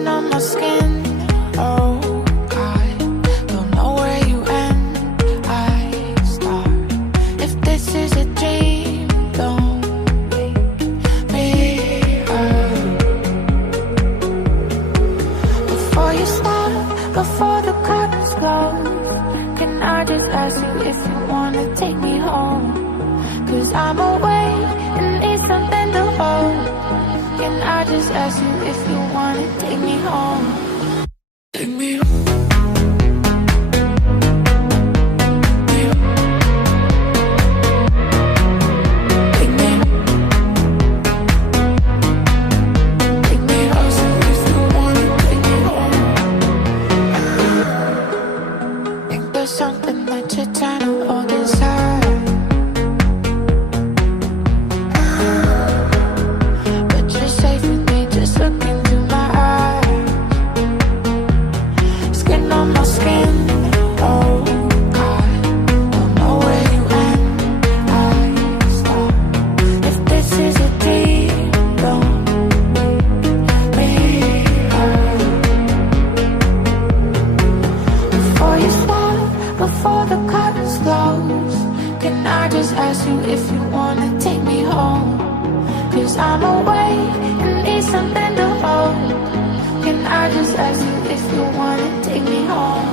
Skin on my skin, oh God, don't know where you end, I start. If this is a dream, don't make me hurt. Before you start, before the curtains close, can I just ask you if you wanna take me home? 'Cause I'm away and need something to hold. Can I just ask you if you wanna take me home? Take me home. Something that you're trying to hold inside, but you're safe with me, just look into my eyes. Skin on my skin, oh God, don't know where you end, I start. If this is a dream, don't make me hurt. Before you start, before the curtains close, can I just ask you if you wanna take me home? 'Cause I'm away and need something to hold. Can I just ask you if you wanna take me home?